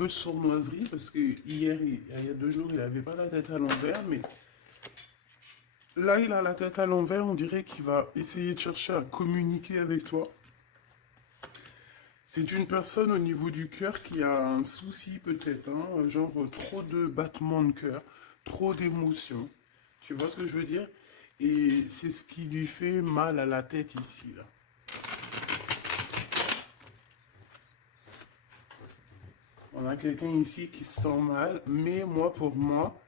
peu de sournoiserie parce que hier, il y a 2 jours, il n'avait pas la tête à l'envers, mais là, il a la tête à l'envers. On dirait qu'il va essayer de chercher à communiquer avec toi. C'est une personne au niveau du cœur qui a un souci peut-être, hein, genre trop de battements de cœur, trop d'émotions. Tu vois ce que je veux dire? Et c'est ce qui lui fait mal à la tête ici, là. On a quelqu'un ici qui se sent mal, mais moi, pour moi,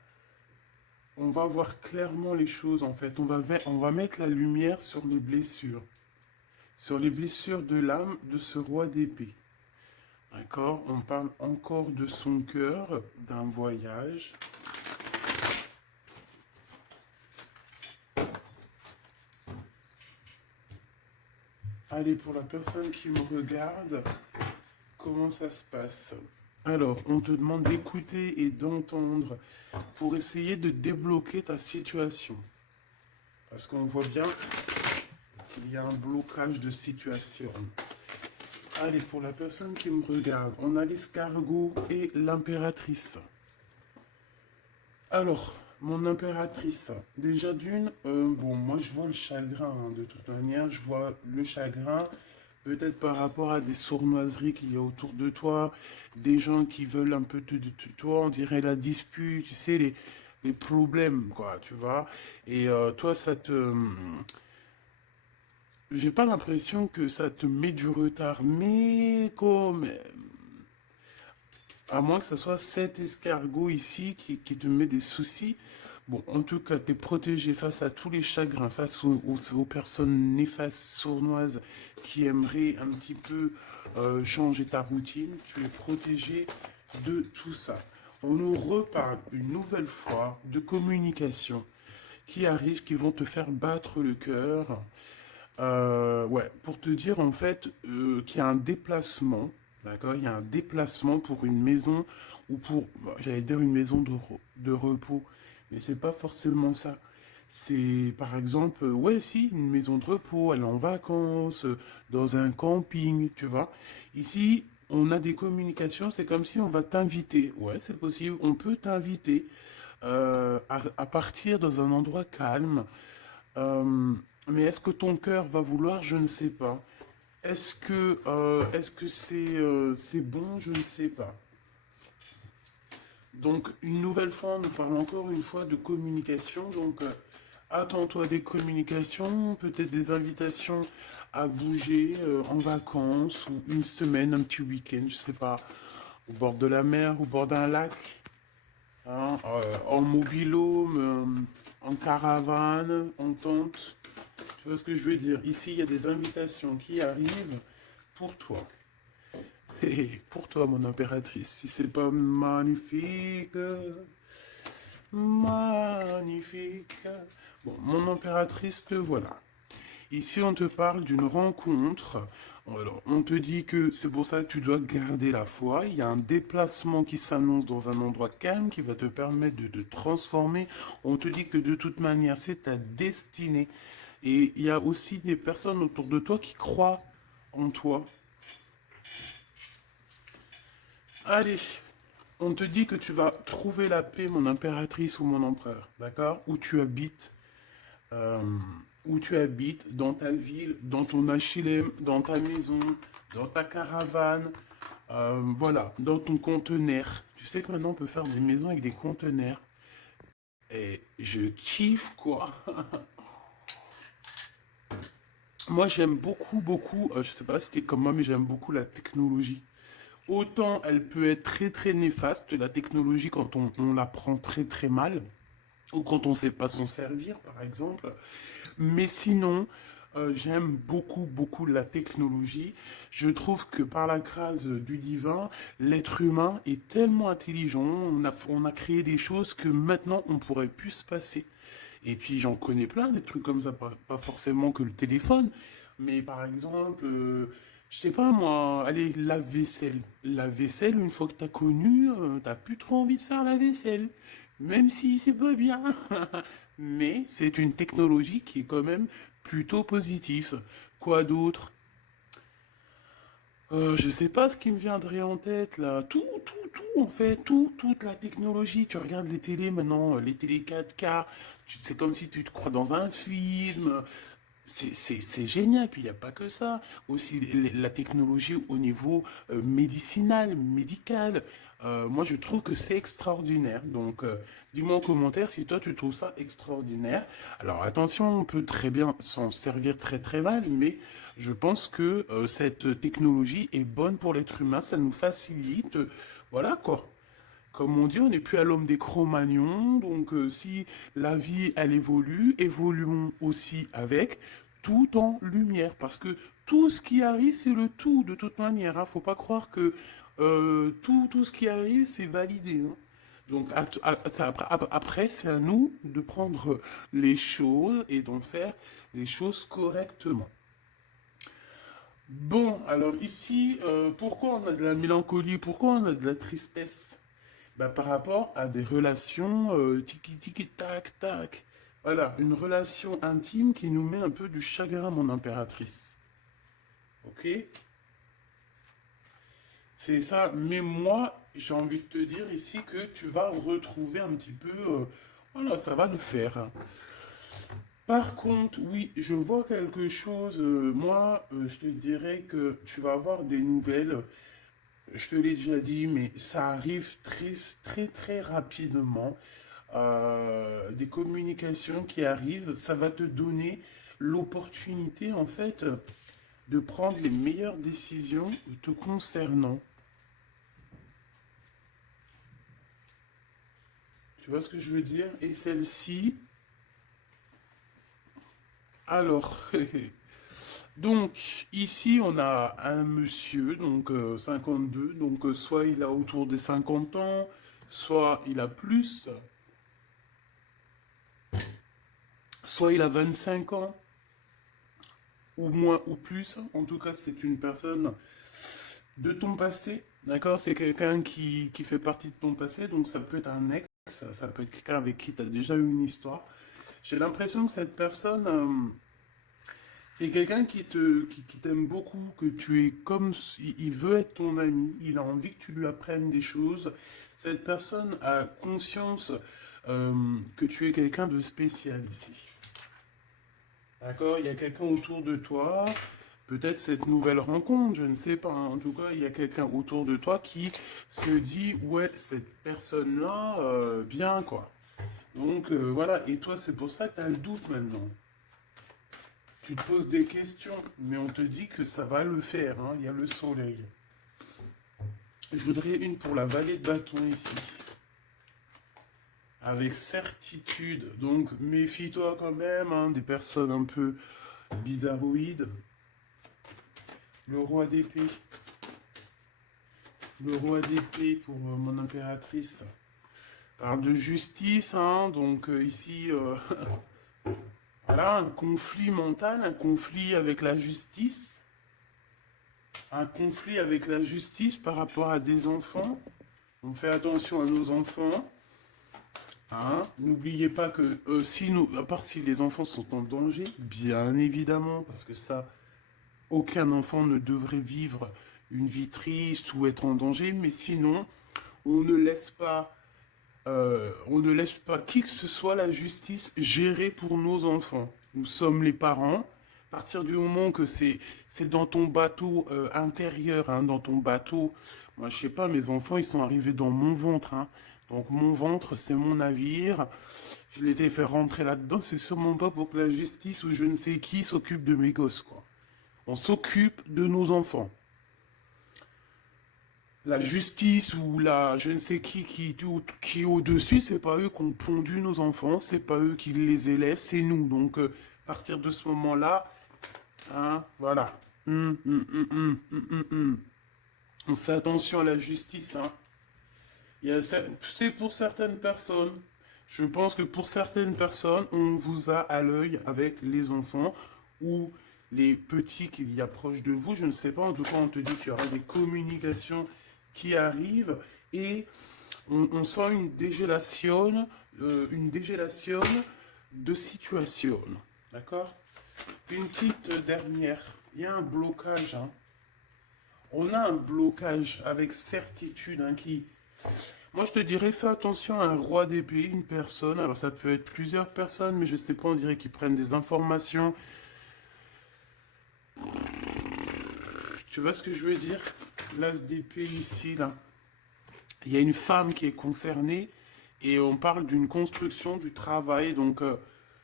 on va voir clairement les choses en fait. On va mettre la lumière sur les blessures de l'âme de ce roi d'épée. D'accord? On parle encore de son cœur, d'un voyage. Allez, pour la personne qui me regarde, comment ça se passe? Alors, on te demande d'écouter et d'entendre pour essayer de débloquer ta situation. Parce qu'on voit bien qu'il y a un blocage de situation. Allez, pour la personne qui me regarde, on a l'escargot et l'impératrice. Alors, mon impératrice, déjà d'une, bon, moi je vois le chagrin, hein, de toute manière, je vois le chagrin, peut-être par rapport à des sournoiseries qu'il y a autour de toi, des gens qui veulent un peu de toi, on dirait la dispute, tu sais, les problèmes, quoi, tu vois. Et toi, ça te... J'ai pas l'impression que ça te met du retard, mais quand même. À moins que ce soit cet escargot ici qui te met des soucis. Bon, en tout cas, tu es protégé face à tous les chagrins, face aux personnes néfastes, sournoises, qui aimeraient un petit peu changer ta routine. Tu es protégé de tout ça. On nous reparle une nouvelle fois de communication qui arrivent, qui vont te faire battre le cœur. Ouais, pour te dire en fait qu'il y a un déplacement, d'accord? Il y a un déplacement pour une maison ou pour, bah, j'allais dire une maison de repos, mais c'est pas forcément ça. C'est par exemple, ouais, si, une maison de repos, aller en vacances, dans un camping, tu vois. Ici, on a des communications, c'est comme si on va t'inviter. Ouais, c'est possible, on peut t'inviter à partir dans un endroit calme. Euh, mais est-ce que ton cœur va vouloir? Je ne sais pas. Est-ce que c'est bon? Je ne sais pas. Donc, une nouvelle fois, on nous parle encore une fois de communication. Donc, attends-toi à des communications, peut-être des invitations à bouger en vacances ou une semaine, un petit week-end, je sais pas, au bord de la mer, au bord d'un lac, hein, en mobil-home, en caravane, en tente. Tu vois ce que je veux dire? Ici, il y a des invitations qui arrivent pour toi. Et pour toi, mon impératrice, si c'est pas magnifique, magnifique. Bon, mon impératrice, te voilà. Ici, on te parle d'une rencontre. Alors, on te dit que c'est pour ça que tu dois garder la foi. Il y a un déplacement qui s'annonce dans un endroit calme qui va te permettre de te transformer. On te dit que de toute manière, c'est ta destinée. Et il y a aussi des personnes autour de toi qui croient en toi. Allez, on te dit que tu vas trouver la paix, mon impératrice ou mon empereur, d'accord? Euh, où tu habites, dans ta ville, dans ton HLM, dans ta maison, dans ta caravane, voilà, dans ton conteneur. Tu sais que maintenant on peut faire des maisons avec des conteneurs. Et je kiffe quoi. Moi j'aime beaucoup, beaucoup, je sais pas si t'es comme moi, mais j'aime beaucoup la technologie. Autant elle peut être très très néfaste, la technologie, quand on la prend très très mal, ou quand on ne sait pas s'en servir, par exemple. Mais sinon, j'aime beaucoup, beaucoup la technologie. Je trouve que par la grâce du divin, l'être humain est tellement intelligent, on a créé des choses que maintenant on pourrait plus se passer. Et puis j'en connais plein, des trucs comme ça, pas forcément que le téléphone, mais par exemple, je sais pas moi, allez, la vaisselle. La vaisselle, une fois que t'as connu, t'as plus trop envie de faire la vaisselle. Même si c'est pas bien. Mais c'est une technologie qui est quand même plutôt positive. Quoi d'autre? Je sais pas ce qui me viendrait en tête là. En fait, toute la technologie. Tu regardes les télés maintenant, les télés 4K. C'est comme si tu te crois dans un film. C'est génial. Puis il n'y a pas que ça. Aussi la technologie au niveau médicinal, médical. Moi, je trouve que c'est extraordinaire. Donc, dis-moi en commentaire si toi, tu trouves ça extraordinaire. Alors, attention, on peut très bien s'en servir très très mal, mais je pense que cette technologie est bonne pour l'être humain. Ça nous facilite. Voilà quoi. Comme on dit, on n'est plus à l'homme des Cro-Magnons, donc si la vie, elle évolue, évoluons aussi avec, tout en lumière, parce que tout ce qui arrive, c'est le tout, de toute manière, hein. Faut pas croire que tout ce qui arrive, c'est validé, hein. Donc après, c'est à nous de prendre les choses et d'en faire les choses correctement. Bon, alors ici, pourquoi on a de la mélancolie, pourquoi on a de la tristesse? Bah, par rapport à des relations tiki tiki tac tac. Voilà, une relation intime qui nous met un peu du chagrin, mon impératrice. Ok? C'est ça. Mais moi, j'ai envie de te dire ici que tu vas retrouver un petit peu. Voilà, ça va le faire, hein. Par contre, oui, je vois quelque chose. Moi, je te dirais que tu vas avoir des nouvelles. Je te l'ai déjà dit, mais ça arrive très, très, très rapidement. Des communications qui arrivent, ça va te donner l'opportunité, en fait, de prendre les meilleures décisions te concernant. Tu vois ce que je veux dire? Et celle-ci, alors, donc, ici, on a un monsieur, donc 52, donc soit il a autour des 50 ans, soit il a plus, soit il a 25 ans, ou moins ou plus. En tout cas, c'est une personne de ton passé, d'accord? C'est quelqu'un qui fait partie de ton passé, donc ça peut être un ex, ça peut être quelqu'un avec qui tu as déjà eu une histoire. J'ai l'impression que cette personne, c'est quelqu'un qui t'aime beaucoup, que tu es comme, il veut être ton ami, il a envie que tu lui apprennes des choses. Cette personne a conscience que tu es quelqu'un de spécial ici. D'accord? Il y a quelqu'un autour de toi, peut-être cette nouvelle rencontre, je ne sais pas, hein. En tout cas, il y a quelqu'un autour de toi qui se dit, ouais, cette personne-là, bien, quoi. Donc, voilà. Et toi, c'est pour ça que tu as le doute maintenant. Tu te poses des questions, mais on te dit que ça va le faire, hein. Il y a le soleil. Je voudrais une pour la vallée de bâton ici. Avec certitude. Donc, méfie-toi quand même, hein, des personnes un peu bizarroïdes. Le roi d'épée. Le roi d'épée pour mon impératrice. Parle de justice, hein, donc ici, voilà, un conflit mental, un conflit avec la justice. Un conflit avec la justice par rapport à des enfants. On fait attention à nos enfants. Hein. N'oubliez pas que si nous, à part si les enfants sont en danger, bien évidemment, parce que ça, aucun enfant ne devrait vivre une vie triste ou être en danger, mais sinon, on ne laisse pas qui que ce soit la justice gérer pour nos enfants. Nous sommes les parents. À partir du moment que c'est dans ton bateau intérieur, hein, dans ton bateau, moi je sais pas, mes enfants ils sont arrivés dans mon ventre, hein. Donc mon ventre c'est mon navire. Je les ai fait rentrer là-dedans. C'est sûrement pas pour que la justice ou je ne sais qui s'occupe de mes gosses, quoi. On s'occupe de nos enfants. La justice ou la je ne sais qui est au-dessus, c'est pas eux qui ont pondu nos enfants, c'est pas eux qui les élèvent, c'est nous. Donc, à partir de ce moment-là, hein, voilà. On fait attention à la justice, hein. C'est pour certaines personnes. Je pense que pour certaines personnes, on vous a à l'œil avec les enfants ou les petits qu'il y a proche de vous. Je ne sais pas. En tout cas, on te dit qu'il y aura des communications qui arrivent et on sent une dégélation de situation. D'accord? Une petite dernière. Il y a un blocage, hein. On a un blocage avec certitude hein, qui... Moi, je te dirais, fais attention à un roi d'épée, une personne. Alors, ça peut être plusieurs personnes, mais je sais pas, on dirait qu'ils prennent des informations. Tu vois ce que je veux dire? L'as d'épée ici, là. Il y a une femme qui est concernée et on parle d'une construction du travail. Donc,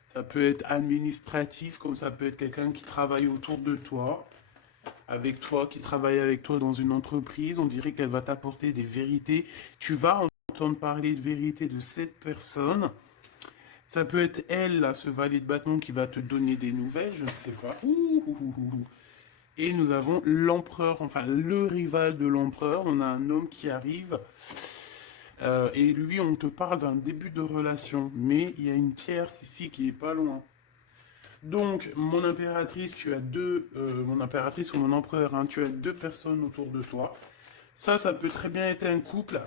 ça peut être administratif, comme ça peut être quelqu'un qui travaille autour de toi, avec toi, qui travaille avec toi dans une entreprise. On dirait qu'elle va t'apporter des vérités. Tu vas entendre parler de vérité de cette personne. Ça peut être elle, là, ce valet de bâton, qui va te donner des nouvelles, je ne sais pas. Ouh, ouh, ouh, ouh. Et nous avons l'empereur, enfin le rival de l'empereur. On a un homme qui arrive. Et lui, on te parle d'un début de relation. Mais il y a une tierce ici qui est pas loin. Donc, mon impératrice, tu as deux... mon impératrice ou mon empereur, hein, tu as deux personnes autour de toi. Ça peut très bien être un couple.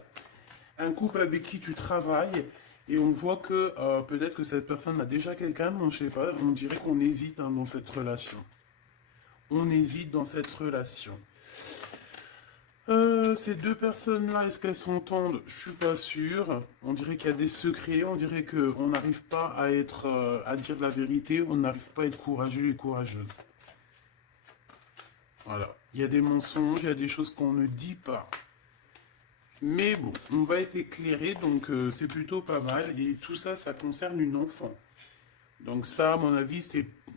Un couple avec qui tu travailles. Et on voit que peut-être que cette personne a déjà quelqu'un, mais on ne sait pas. On dirait qu'on hésite hein, dans cette relation. On hésite dans cette relation. Ces deux personnes-là, est-ce qu'elles s'entendent? Je suis pas sûr. On dirait qu'il y a des secrets. On dirait qu'on n'arrive pas à être, à dire la vérité. On n'arrive pas à être courageux et courageuse. Voilà. Il y a des mensonges, il y a des choses qu'on ne dit pas. Mais bon, on va être éclairé, donc c'est plutôt pas mal. Et tout ça, ça concerne une enfant. Donc ça, à mon avis,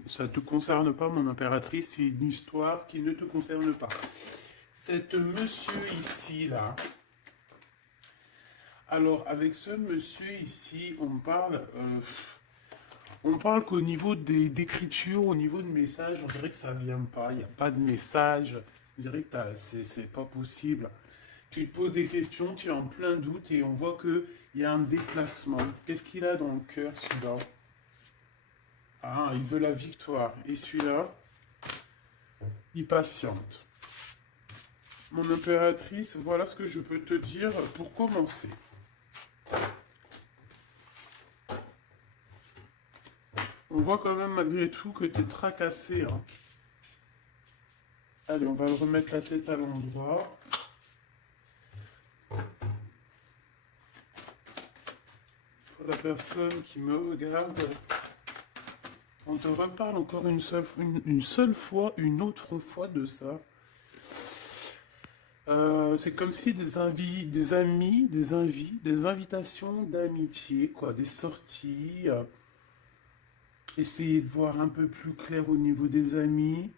ça ne te concerne pas, mon impératrice. C'est une histoire qui ne te concerne pas. Cet monsieur ici, là. Alors, avec ce monsieur ici, on parle qu'au niveau d'écriture, au niveau de message, on dirait que ça vient pas. Il n'y a pas de message. On dirait que c'est pas possible. Tu te poses des questions, tu es en plein doute et on voit qu'il y a un déplacement. Qu'est-ce qu'il a dans le cœur, celui-là? Ah, il veut la victoire. Et celui-là, il patiente. Mon impératrice, voilà ce que je peux te dire pour commencer. On voit quand même malgré tout que tu es tracassé. Hein. Allez, on va le remettre la tête à l'endroit. Pour la personne qui me regarde, on te reparle encore une seule fois, une autre fois de ça. C'est comme si des invitations d'amitié, quoi, des sorties. Essayer de voir un peu plus clair au niveau des amis,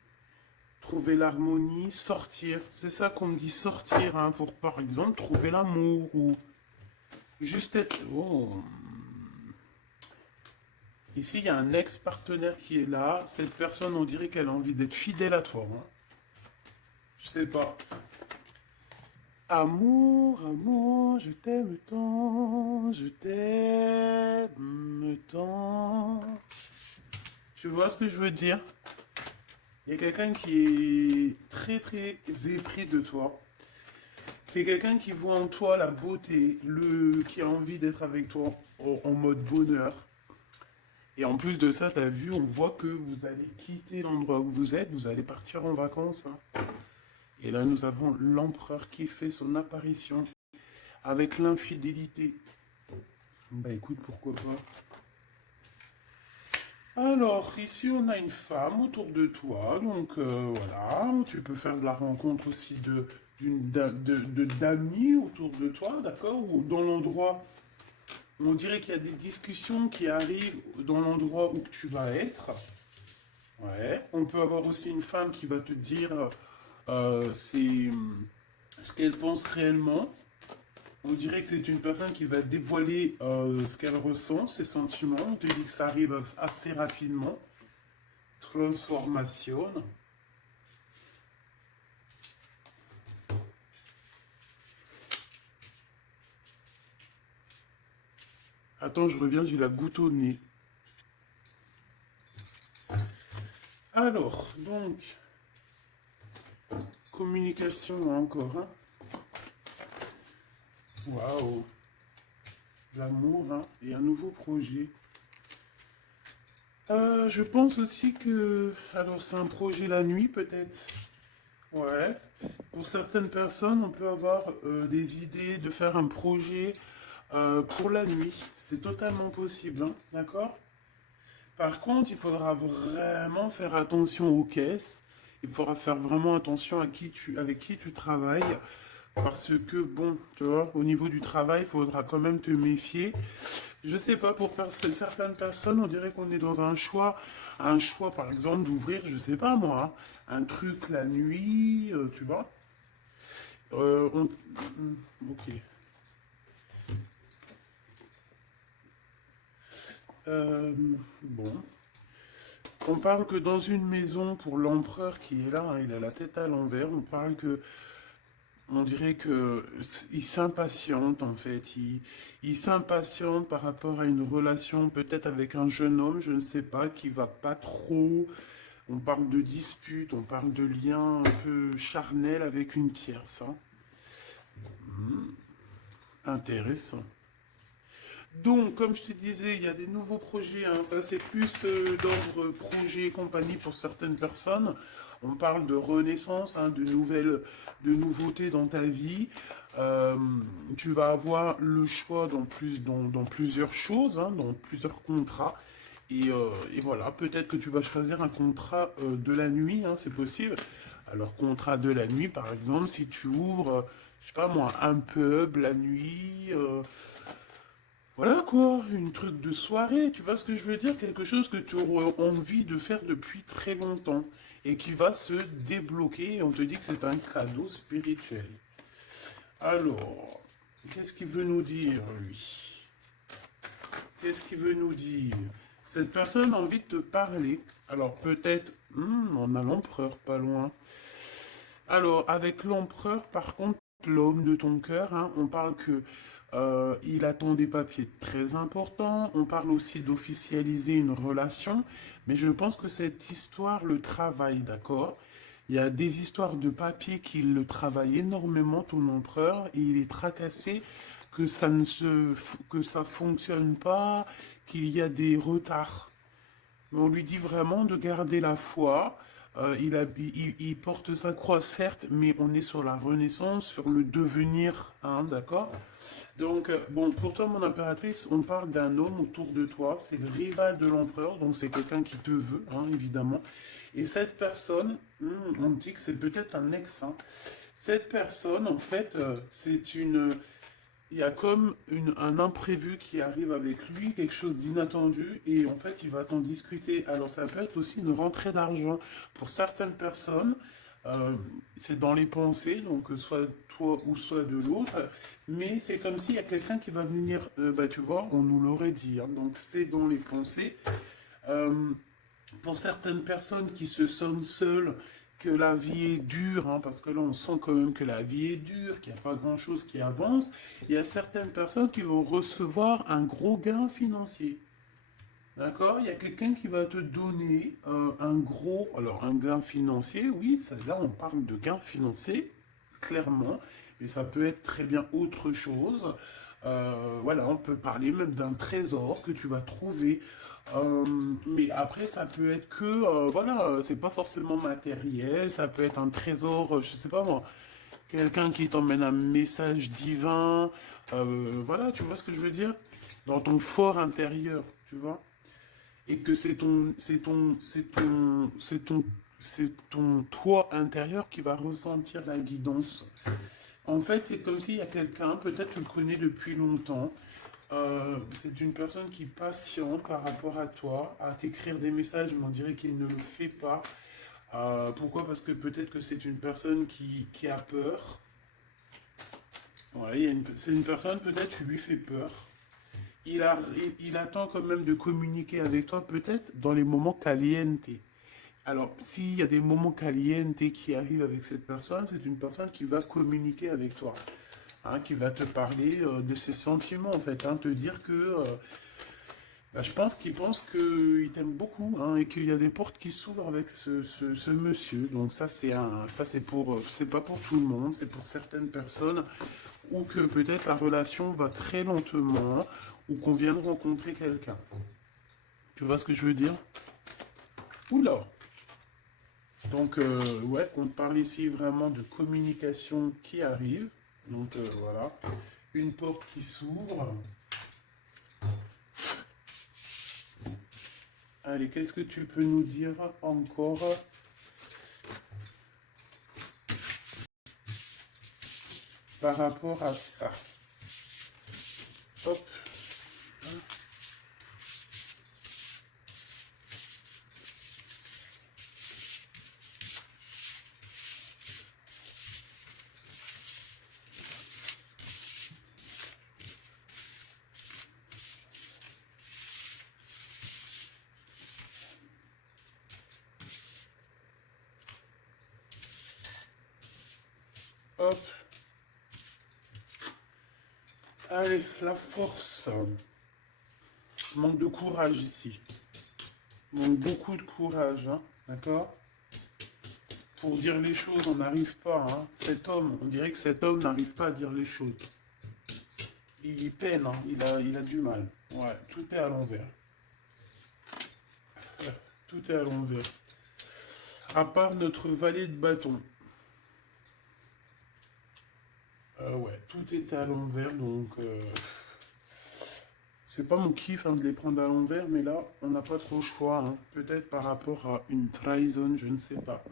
trouver l'harmonie, sortir. C'est ça qu'on me dit, sortir, hein, pour par exemple trouver l'amour ou juste être... Oh. Ici, il y a un ex-partenaire qui est là. Cette personne, on dirait qu'elle a envie d'être fidèle à toi. Hein. Je sais pas. Amour, amour, je t'aime tant, je t'aime tant. Tu vois ce que je veux dire? Il y a quelqu'un qui est très très épris de toi. C'est quelqu'un qui voit en toi la beauté, qui a envie d'être avec toi en mode bonheur. Et en plus de ça, tu as vu, on voit que vous allez quitter l'endroit où vous êtes, vous allez partir en vacances. Hein. Et là, nous avons l'empereur qui fait son apparition avec l'infidélité. Bah écoute, pourquoi pas. Alors, ici, on a une femme autour de toi. Donc, voilà, tu peux faire de la rencontre aussi d'amis autour de toi, d'accord? Ou dans l'endroit, on dirait qu'il y a des discussions qui arrivent dans l'endroit où tu vas être. Ouais. On peut avoir aussi une femme qui va te dire ce qu'elle pense réellement. On dirait que c'est une personne qui va dévoiler ce qu'elle ressent, ses sentiments. On te dit que ça arrive assez rapidement. Transformation. Attends, je reviens, j'ai la goutte au nez. Alors, donc, communication encore. Hein. Waouh. L'amour hein, et un nouveau projet. Je pense aussi que... Alors, c'est un projet la nuit, peut-être. Ouais. Pour certaines personnes, on peut avoir des idées de faire un projet pour la nuit. C'est totalement possible, hein, d'accord? Par contre, il faudra vraiment faire attention aux caisses. Il faudra faire vraiment attention à avec qui tu travailles. Parce que, bon, tu vois, au niveau du travail, il faudra quand même te méfier. Je sais pas, pour certaines personnes, on dirait qu'on est dans un choix par exemple d'ouvrir, je sais pas moi, hein, un truc la nuit, tu vois. Euh, on- Ok. Euh, bon. On parle que dans une maison, pour l'empereur qui est là, hein, il a la tête à l'envers, on dirait que il s'impatiente en fait, il s'impatiente par rapport à une relation peut-être avec un jeune homme, je ne sais pas, qui va pas trop. On parle de dispute, on parle de lien un peu charnel avec une tierce, hein. Intéressant. Donc, comme je te disais, il y a des nouveaux projets, hein. Ça, c'est plus d'ordre projet et compagnie pour certaines personnes. On parle de renaissance, hein, de nouveautés dans ta vie. Euh, Tu vas avoir le choix dans plusieurs choses, hein, dans plusieurs contrats. Et voilà, peut-être que tu vas choisir un contrat de la nuit, hein, c'est possible. Alors, contrat de la nuit, par exemple, si tu ouvres, je sais pas moi, un pub la nuit. Voilà quoi, une truc de soirée, tu vois ce que je veux dire? Quelque chose que tu aurais envie de faire depuis très longtemps et qui va se débloquer et on te dit que c'est un cadeau spirituel. Alors, qu'est-ce qu'il veut nous dire, lui? Qu'est-ce qu'il veut nous dire? Cette personne a envie de te parler. Alors peut-être, on a l'empereur pas loin. Alors, avec l'empereur, par contre, l'homme de ton cœur, hein, on parle que il attend des papiers très importants. On parle aussi d'officialiser une relation. Mais je pense que cette histoire le travaille, d'accord? Il y a des histoires de papiers qui le travaillent énormément, ton empereur, et il est tracassé que que ça fonctionne pas, qu'il y a des retards. Mais on lui dit vraiment de garder la foi. Il porte sa croix, certes, mais on est sur la renaissance, sur le devenir, hein, d'accord? Donc, bon, pour toi, mon impératrice, on parle d'un homme autour de toi, c'est le rival de l'empereur, donc c'est quelqu'un qui te veut, hein, évidemment. Et cette personne, on dit que c'est peut-être un ex, hein. Cette personne, en fait, il y a comme un imprévu qui arrive avec lui, quelque chose d'inattendu, et en fait, il va t'en discuter. Alors, ça peut être aussi une rentrée d'argent. Pour certaines personnes, euh, c'est dans les pensées, donc soit toi ou soit de l'autre, mais c'est comme s'il y a quelqu'un qui va venir, bah, tu vois, on nous l'aurait dit, hein. Donc, c'est dans les pensées. Euh, pour certaines personnes qui se sentent seules, que la vie est dure, hein, parce que là on sent quand même que la vie est dure, qu'il n'y a pas grand-chose qui avance, il y a certaines personnes qui vont recevoir un gros gain financier. D'accord? Il y a quelqu'un qui va te donner alors un gain financier, oui, ça, là on parle de gain financier, clairement, mais ça peut être très bien autre chose. Voilà, on peut parler même d'un trésor que tu vas trouver. Euh, mais après, ça peut être que, voilà, c'est pas forcément matériel, ça peut être un trésor, je sais pas moi, quelqu'un qui t'emmène un message divin, voilà, tu vois ce que je veux dire? Dans ton fort intérieur, tu vois? Et que c'est ton toi intérieur qui va ressentir la guidance. En fait, c'est comme s'il y a quelqu'un, peut-être tu le connais depuis longtemps, c'est une personne qui patiente par rapport à toi, à t'écrire des messages, mais on dirait qu'il ne le fait pas. Pourquoi? Parce que peut-être que c'est une personne qui a peur. Ouais, c'est une personne, peut-être, tu lui fais peur. Il attend quand même de communiquer avec toi, peut-être dans les moments caliente. Alors, s'il y a des moments caliente qui arrivent avec cette personne, c'est une personne qui va communiquer avec toi, hein, qui va te parler de ses sentiments, en fait, hein, te dire que bah, je pense qu'il t'aime beaucoup, hein, et qu'il y a des portes qui s'ouvrent avec ce monsieur. Donc ça c'est c'est pas pour tout le monde, c'est pour certaines personnes, ou que peut-être la relation va très lentement, ou qu'on vient de rencontrer quelqu'un. Tu vois ce que je veux dire? Oula! Donc, ouais, on parle ici vraiment de communication qui arrive. Donc, voilà. Une porte qui s'ouvre. Allez, qu'est-ce que tu peux nous dire encore par rapport à ça? Hop. Hop. Allez, la force. Manque de courage ici. Manque beaucoup de courage, hein, d'accord? Pour dire les choses, on n'arrive pas, hein. Cet homme, on dirait que cet homme n'arrive pas à dire les choses. Il peine, hein. Il a du mal. Ouais, tout est à l'envers. Tout est à l'envers. À part notre valet de bâton. Ouais, tout est à l'envers, donc c'est pas mon kiff, hein, de les prendre à l'envers, mais là, on n'a pas trop le choix, hein. Peut-être par rapport à une trahison, je ne sais pas.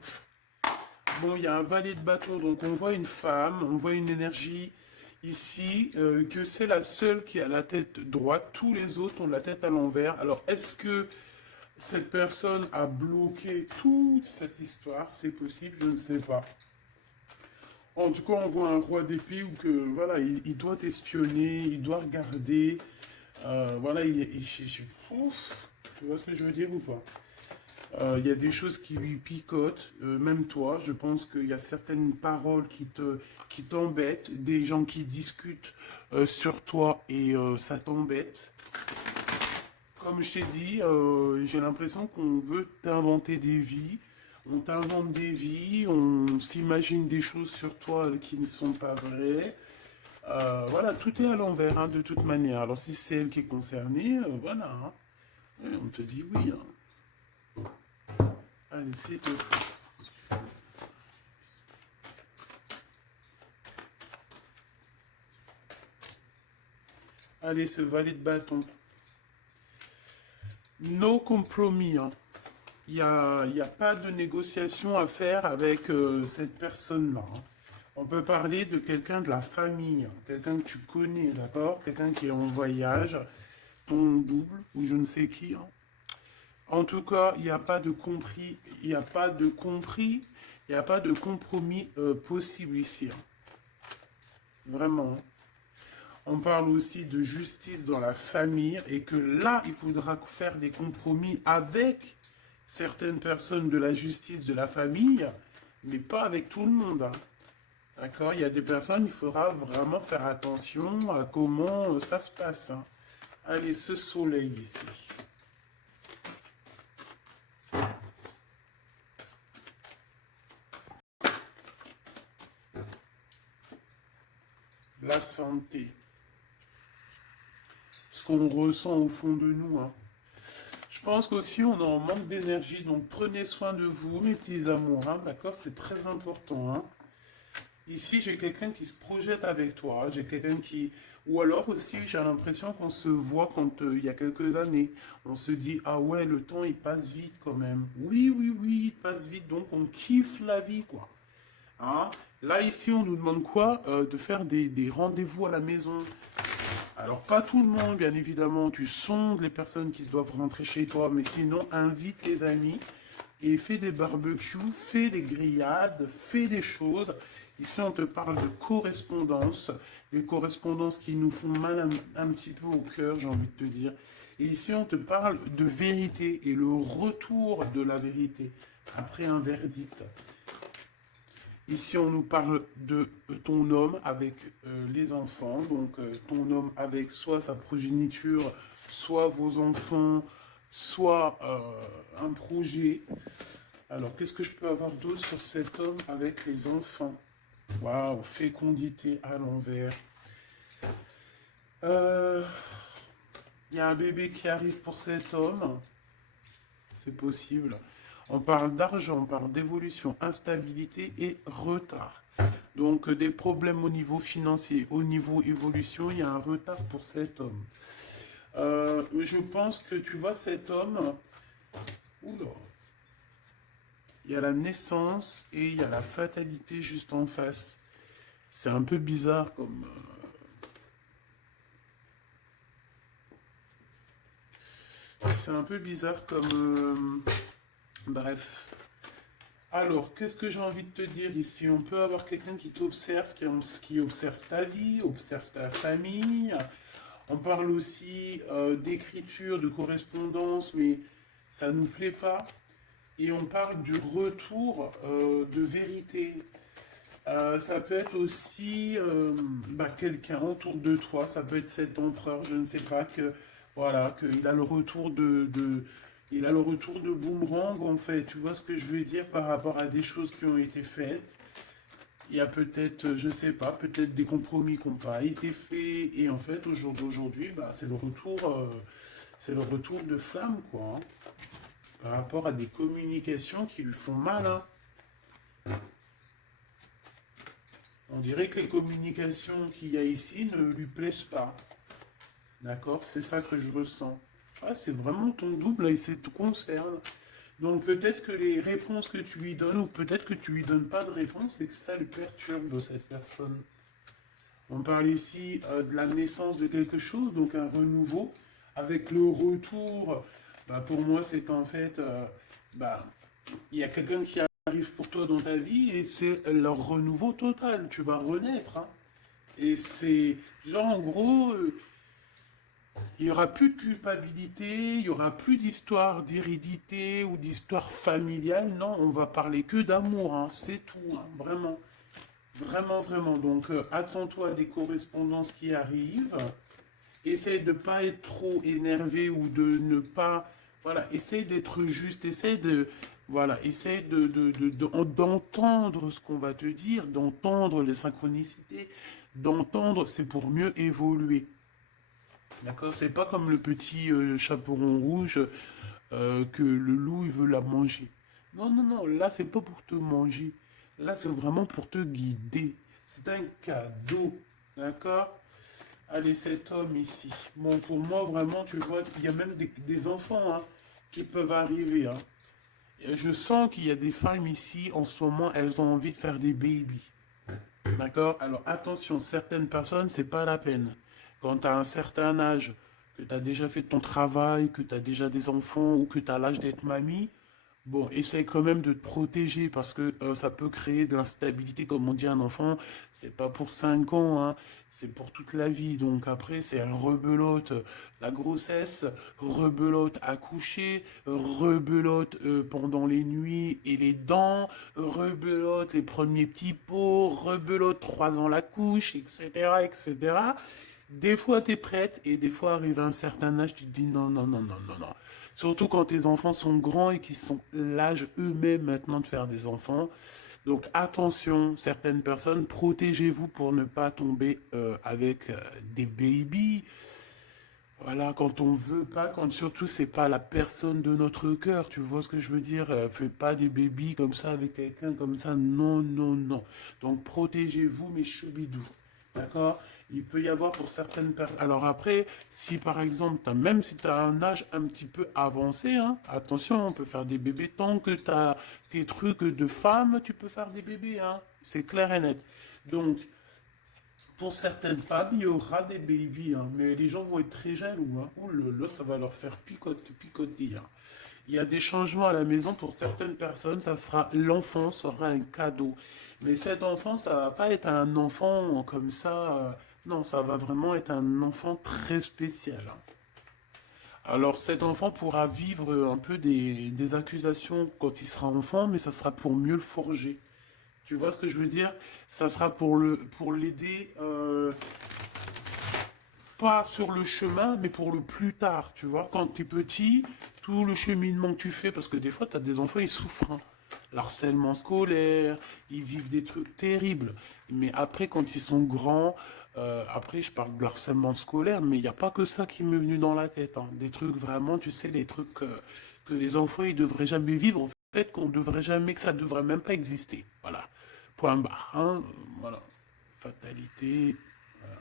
Bon, il y a un valet de bâton, donc on voit une femme, on voit une énergie ici, que c'est la seule qui a la tête droite, tous les autres ont la tête à l'envers. Alors, est-ce que cette personne a bloqué toute cette histoire? C'est possible, je ne sais pas. En tout cas, on voit un roi d'épée où que, voilà, il doit espionner, il doit regarder. Voilà, ouf, tu vois ce que je veux dire ou pas? Il y a des choses qui lui picotent, même toi, je pense qu'il y a certaines paroles qui t'embêtent, des gens qui discutent sur toi et ça t'embête. Comme je t'ai dit, j'ai l'impression qu'on veut t'inventer des vies, on t'invente des vies, on s'imagine des choses sur toi qui ne sont pas vraies. Voilà, tout est à l'envers, hein, de toute manière. Alors si c'est elle qui est concernée, voilà, hein. Ouais, on te dit oui, hein. Allez, c'est tout. Allez, ce valet de bâton. No compromis, hein. Il y a pas de négociation à faire avec cette personne-là, hein. On peut parler de quelqu'un de la famille, hein, quelqu'un que tu connais, d'accord? Quelqu'un qui est en voyage, ton double ou je ne sais qui, hein. En tout cas, il n'y a pas de compris, il n'y a pas de compris, il n'y a pas de compromis possible ici, hein. Vraiment, hein. On parle aussi de justice dans la famille et que là, il faudra faire des compromis avec certaines personnes de la justice de la famille, mais pas avec tout le monde, hein. D'accord? Il y a des personnes, il faudra vraiment faire attention à comment ça se passe, hein. Allez, ce soleil ici. La santé. Ce qu'on ressent au fond de nous, hein. Je pense qu'aussi on est en manque d'énergie, donc prenez soin de vous, mes petits amours, hein, d'accord? C'est très important, hein. Ici, j'ai quelqu'un qui se projette avec toi, j'ai quelqu'un qui... Ou alors aussi, j'ai l'impression qu'on se voit quand il y a quelques années. On se dit, ah ouais, le temps, il passe vite quand même. Oui, oui, oui, il passe vite, donc on kiffe la vie, quoi. Hein? Là, ici, on nous demande quoi? De faire des rendez-vous à la maison. Alors, pas tout le monde, bien évidemment. Tu sondes les personnes qui doivent rentrer chez toi, mais sinon, invite les amis et fais des barbecues, fais des grillades, fais des choses. Ici, on te parle de correspondance, des correspondances qui nous font mal un petit peu au cœur, j'ai envie de te dire. Et ici, on te parle de vérité et le retour de la vérité après un verdict. Ici, on nous parle de ton homme avec les enfants, donc ton homme avec soit sa progéniture, soit vos enfants, soit un projet. Alors, qu'est-ce que je peux avoir d'autre sur cet homme avec les enfants? Waouh, fécondité à l'envers. Euh, Il y a un bébé qui arrive pour cet homme. C'est possible. On parle d'argent, on parle d'évolution, instabilité et retard. Donc des problèmes au niveau financier, au niveau évolution, il y a un retard pour cet homme. Je pense que tu vois cet homme, oula, il y a la naissance et il y a la fatalité juste en face. C'est un peu bizarre comme... c'est un peu bizarre comme... bref. Alors, qu'est-ce que j'ai envie de te dire ici? On peut avoir quelqu'un qui t'observe, qui observe ta vie, observe ta famille. On parle aussi d'écriture, de correspondance, mais ça ne nous plaît pas. Et on parle du retour de vérité. Ça peut être aussi quelqu'un autour de toi, ça peut être cet empereur, je ne sais pas, que voilà, qu'il a le retour il a le retour de boomerang en fait. Tu vois ce que je veux dire par rapport à des choses qui ont été faites. Il y a peut-être, je sais pas, peut-être des compromis qui n'ont pas été faits. Et en fait, au jour d'aujourd'hui, c'est le retour de flamme, quoi, hein, par rapport à des communications qui lui font mal, hein. On dirait que les communications qu'il y a ici ne lui plaisent pas. D'accord? C'est ça que je ressens. Ah, c'est vraiment ton double et ça te concerne. Donc peut-être que les réponses que tu lui donnes, ou peut-être que tu lui donnes pas de réponse, et que ça le perturbe, cette personne. On parle ici de la naissance de quelque chose, donc un renouveau, avec le retour. Pour moi, c'est qu'en fait, il y a quelqu'un qui arrive pour toi dans ta vie et c'est leur renouveau total. Tu vas renaître, hein. Et c'est genre en gros, il n'y aura plus de culpabilité, il n'y aura plus d'histoire d'hérédité ou d'histoire familiale. Non, on va parler que d'amour, hein. C'est tout, hein, vraiment. Vraiment, vraiment. Donc, attends-toi à des correspondances qui arrivent. Essaye de ne pas être trop énervé ou de ne pas... Voilà, essaye d'être juste, essaye de... Voilà, essaye d'entendre ce qu'on va te dire, d'entendre les synchronicités, d'entendre, c'est pour mieux évoluer. D'accord? C'est pas comme le petit chaperon rouge que le loup il veut la manger. Non, non, non, là c'est pas pour te manger. Là c'est vraiment pour te guider. C'est un cadeau. D'accord? Allez, cet homme ici. Bon, pour moi, vraiment, tu vois, il y a même des enfants hein, qui peuvent arriver. Hein. Et je sens qu'il y a des femmes ici, en ce moment, elles ont envie de faire des babies. D'accord? Alors attention, certaines personnes, c'est pas la peine. Quand tu as un certain âge, que tu as déjà fait ton travail, que tu as déjà des enfants ou que tu as l'âge d'être mamie, bon, essaye quand même de te protéger parce que ça peut créer de l'instabilité, comme on dit à un enfant. C'est pas pour 5 ans, hein, c'est pour toute la vie. Donc après, c'est un rebelote la grossesse, rebelote accoucher, rebelote pendant les nuits et les dents, rebelote les premiers petits pots, rebelote 3 ans la couche, etc., etc. Des fois, tu es prête et des fois, arrive à un certain âge, tu te dis non, non, non, non, non, non. Surtout quand tes enfants sont grands et qu'ils sont l'âge eux-mêmes maintenant de faire des enfants. Donc attention, certaines personnes, protégez-vous pour ne pas tomber avec des babies. Voilà, quand on veut pas, quand surtout c'est pas la personne de notre cœur, tu vois ce que je veux dire? Fais pas des bébés comme ça avec quelqu'un comme ça, non, non, non. Donc protégez-vous mes choubidous, d'accord? Il peut y avoir pour certaines personnes. Alors après, si par exemple, même si tu as un âge un petit peu avancé, hein, attention, on peut faire des bébés tant que tu as tes trucs de femme, tu peux faire des bébés, hein. C'est clair et net. Donc, pour certaines femmes, il y aura des babies, hein, mais les gens vont être très jaloux. Hein. Oh là là, ça va leur faire picoter, picoter. Hein. Il y a des changements à la maison pour certaines personnes, ça sera l'enfant sera un cadeau. Mais cet enfant, ça va pas être un enfant comme ça. Non, ça va vraiment être un enfant très spécial. Hein. Alors cet enfant pourra vivre un peu des accusations quand il sera enfant, mais ça sera pour mieux le forger. Tu vois ce que je veux dire? Ça sera pour l'aider, pas sur le chemin, mais pour le plus tard. Tu vois, quand tu es petit, tout le cheminement que tu fais, parce que des fois, tu as des enfants, ils souffrent. Hein. L'harcèlement scolaire, ils vivent des trucs terribles. Mais après, quand ils sont grands, après, je parle de harcèlement scolaire, mais il n'y a pas que ça qui m'est venu dans la tête. Hein. Des trucs vraiment, tu sais, des trucs que les enfants, ils devraient jamais vivre. fait qu'on devrait jamais, que ça devrait même pas exister. Voilà. Point barre. Hein. Voilà. Fatalité.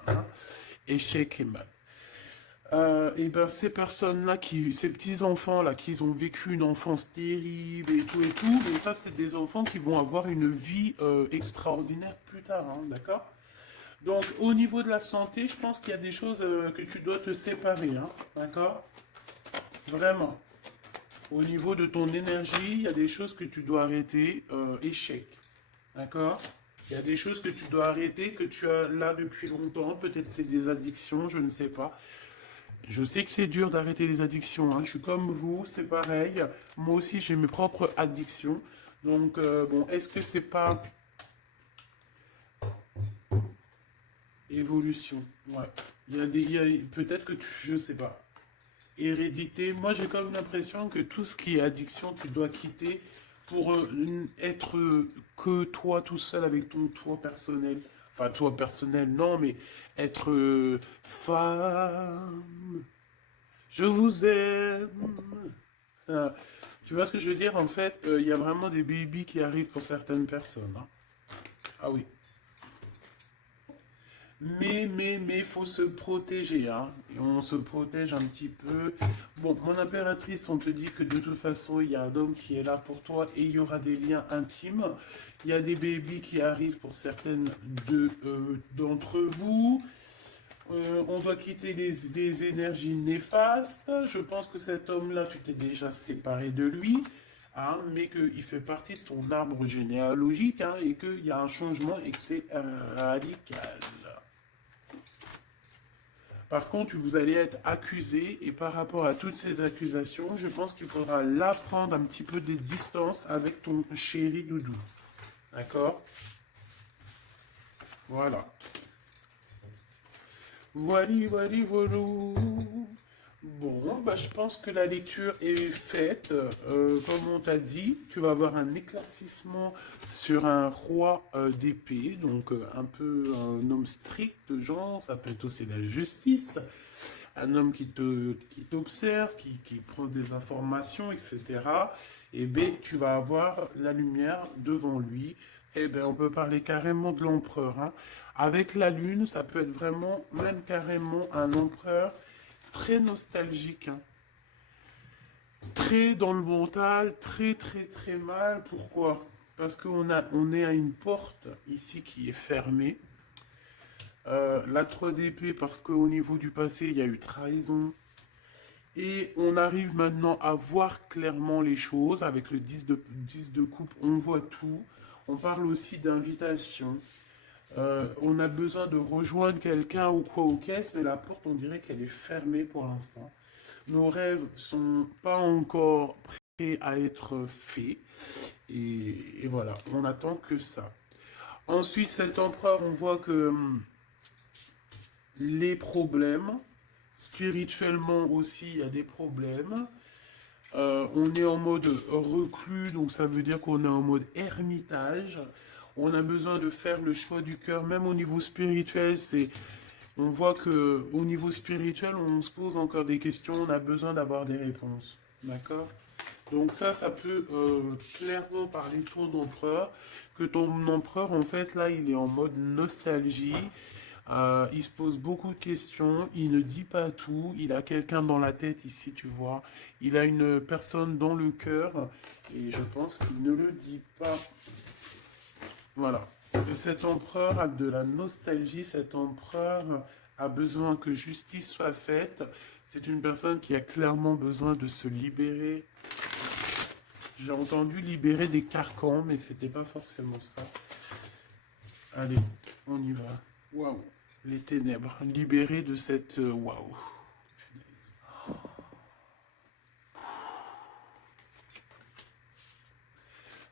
Voilà. Échec et mal. Et ben ces personnes-là, ces petits-enfants-là, qui ont vécu une enfance terrible et tout, mais ça, c'est des enfants qui vont avoir une vie extraordinaire plus tard, hein, d'accord? Donc, au niveau de la santé, je pense qu'il y a des choses que tu dois te séparer, hein, d'accord? Vraiment. Au niveau de ton énergie, il y a des choses que tu dois arrêter, échec, d'accord? Il y a des choses que tu dois arrêter, que tu as là depuis longtemps, peut-être c'est des addictions, je ne sais pas. Je sais que c'est dur d'arrêter les addictions, hein. Je suis comme vous, c'est pareil. Moi aussi, j'ai mes propres addictions. Donc, bon, est-ce que c'est pas évolution? Ouais. Peut-être que je sais pas. Hérédité. Moi, j'ai comme l'impression que tout ce qui est addiction, tu dois quitter pour être que toi tout seul avec ton toi personnel. Enfin, toi personnel, non, mais être femme. Je vous aime. Euh, Tu vois ce que je veux dire? En fait, il y a vraiment des baby qui arrivent pour certaines personnes, hein. Ah oui. Il faut se protéger, hein. Et on se protège un petit peu. Bon, mon impératrice, on te dit que de toute façon, il y a un homme qui est là pour toi et il y aura des liens intimes. Il y a des bébés qui arrivent pour certaines d'entre vous. On doit quitter les énergies néfastes. Je pense que cet homme-là, tu t'es déjà séparé de lui, hein, mais qu'il fait partie de ton arbre généalogique, hein, et qu'il y a un changement et que c'est radical. Par contre, vous allez être accusé, et par rapport à toutes ces accusations, je pense qu'il faudra là prendre un petit peu de distance avec ton chéri doudou. D'accord? Voilà. Voilà, voilà, voilà. Bon, bah, je pense que la lecture est faite. Comme on t'a dit, tu vas avoir un éclaircissement sur un roi d'épée, donc un peu un homme strict, genre, ça peut être aussi la justice, un homme qui t'observe, qui prend des informations, etc. Et bien, tu vas avoir la lumière devant lui. Et bien, on peut parler carrément de l'empereur, hein. Avec la lune, ça peut être vraiment, même carrément, un empereur très nostalgique, hein. Très dans le mental, très très très mal. Pourquoi? Parce on est à une porte ici qui est fermée. La 3DP parce qu'au niveau du passé, il y a eu trahison. Et on arrive maintenant à voir clairement les choses. Avec le 10 de coupe, on voit tout. On parle aussi d'invitation. On a besoin de rejoindre quelqu'un ou quoi au caisse, mais la porte, on dirait qu'elle est fermée pour l'instant. Nos rêves sont pas encore prêts à être faits. Et voilà, on attend que ça. Ensuite, cet empereur, on voit que les problèmes, spirituellement aussi, il y a des problèmes. On est en mode reclus, donc ça veut dire qu'on est en mode ermitage. On a besoin de faire le choix du cœur, même au niveau spirituel, on voit que au niveau spirituel, on se pose encore des questions, on a besoin d'avoir des réponses. D'accord? Donc ça peut clairement parler de ton empereur, que ton empereur, en fait, là, il est en mode nostalgie. Il se pose beaucoup de questions, il ne dit pas tout, il a quelqu'un dans la tête ici, tu vois. Il a une personne dans le cœur, et je pense qu'il ne le dit pas. Voilà. Cet empereur a de la nostalgie, cet empereur a besoin que justice soit faite. C'est une personne qui a clairement besoin de se libérer. J'ai entendu libérer des carcans, mais c'était pas forcément ça. Allez, on y va. Waouh, les ténèbres, libérer de cette... Waouh. Punaise.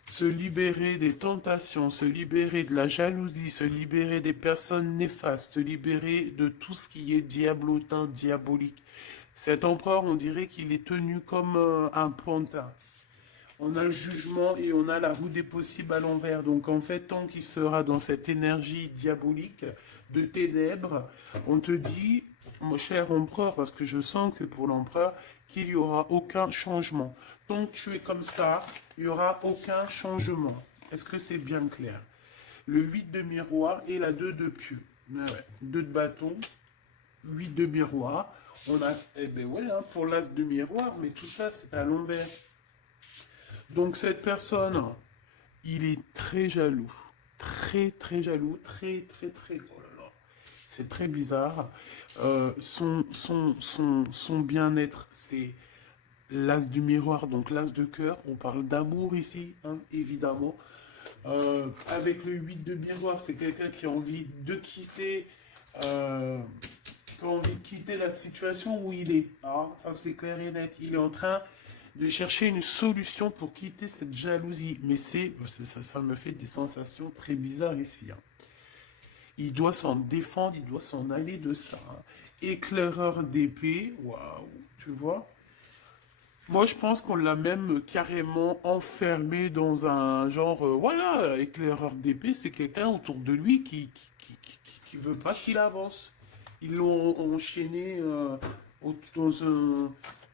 Se libérer des tentations, se libérer de la jalousie, se libérer des personnes néfastes, se libérer de tout ce qui est diablotin, diabolique. Cet empereur, on dirait qu'il est tenu comme un pantin. On a le jugement et on a la roue des possibles à l'envers. Donc en fait, tant qu'il sera dans cette énergie diabolique de ténèbres, on te dit, mon cher empereur, parce que je sens que c'est pour l'empereur, qu'il n'y aura aucun changement. Tant que tu es comme ça, il n'y aura aucun changement. Est-ce que c'est bien clair? Le 8 de miroir et la 2 de pieux. Ah ouais. 2 de bâton, 8 de miroir. On a, eh ben ouais, hein, pour l'as de miroir, mais tout ça, c'est à l'envers. Donc cette personne, il est très jaloux. Très, très jaloux. Très, très, très... Oh là là. C'est très bizarre. Son bien-être, c'est l'as du miroir, donc l'as de cœur. On parle d'amour ici, hein, évidemment. Avec le 8 de miroir, c'est quelqu'un qui a envie de quitter... qui a envie de quitter la situation où il est. Ah, ça, c'est clair et net. Il est en train de chercher une solution pour quitter cette jalousie. Mais ça me fait des sensations très bizarres ici, hein. Il doit s'en défendre, il doit s'en aller de ça, hein. Éclaireur d'épée, waouh, tu vois. Moi, je pense qu'on l'a même carrément enfermé dans un genre, voilà, éclaireur d'épée, c'est quelqu'un autour de lui qui veut pas qu'il avance. Ils l'ont enchaîné dans un...